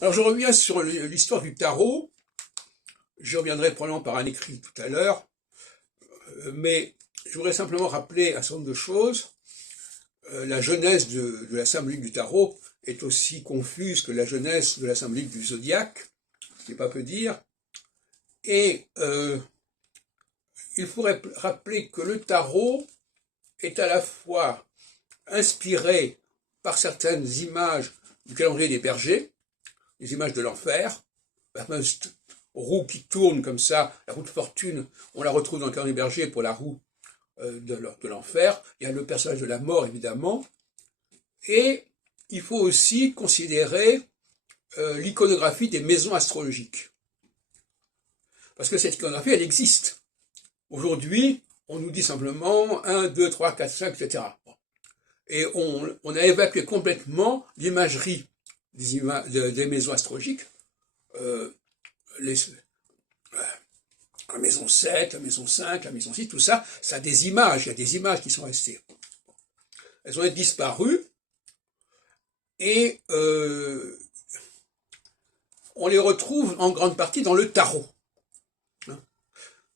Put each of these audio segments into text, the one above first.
Alors je reviens sur l'histoire du tarot. Je reviendrai probablement par un écrit tout à l'heure, mais je voudrais simplement rappeler un certain nombre de choses. La genèse de la symbolique du tarot est aussi confuse que la genèse de la symbolique du zodiaque, ce qui n'est pas peu dire. Et il faudrait rappeler que le tarot est à la fois inspiré par certaines images du calendrier des bergers, les images de l'enfer, la fameuse roue qui tourne comme ça, la roue de fortune, on la retrouve dans le calendrier des bergers pour la roue de l'enfer. Il y a le personnage de la mort, évidemment. Et il faut aussi considérer l'iconographie des maisons astrologiques. Parce que cette iconographie, elle existe. Aujourd'hui, on nous dit simplement 1, 2, 3, 4, 5, etc. Et on a évacué complètement l'imagerie des maisons astrologiques. La maison 7, la maison 5, la maison 6, tout ça, ça a des images, il y a des images qui sont restées. Elles ont disparu, et on les retrouve en grande partie dans le tarot.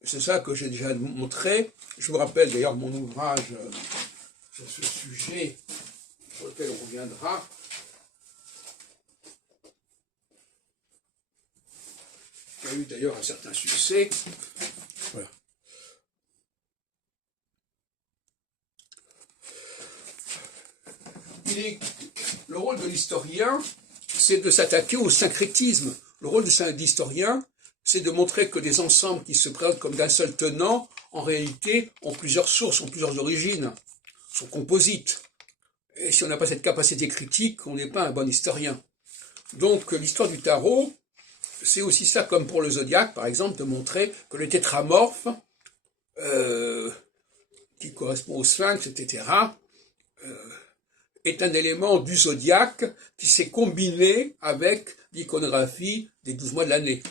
C'est ça que j'ai déjà montré. Je vous rappelle d'ailleurs mon ouvrage sur ce sujet, sur lequel on reviendra. Qui a eu d'ailleurs un certain succès. Voilà. Le rôle de l'historien, c'est de s'attaquer au syncrétisme. Le rôle de l'historien, c'est de montrer que des ensembles qui se présentent comme d'un seul tenant, en réalité, ont plusieurs sources, ont plusieurs origines, sont composites. Et si on n'a pas cette capacité critique, on n'est pas un bon historien. Donc l'histoire du tarot, c'est aussi ça, comme pour le zodiaque, par exemple, de montrer que le tétramorphe, qui correspond au sphinx, etc., est un élément du zodiaque qui s'est combiné avec l'iconographie des 12 mois de l'année.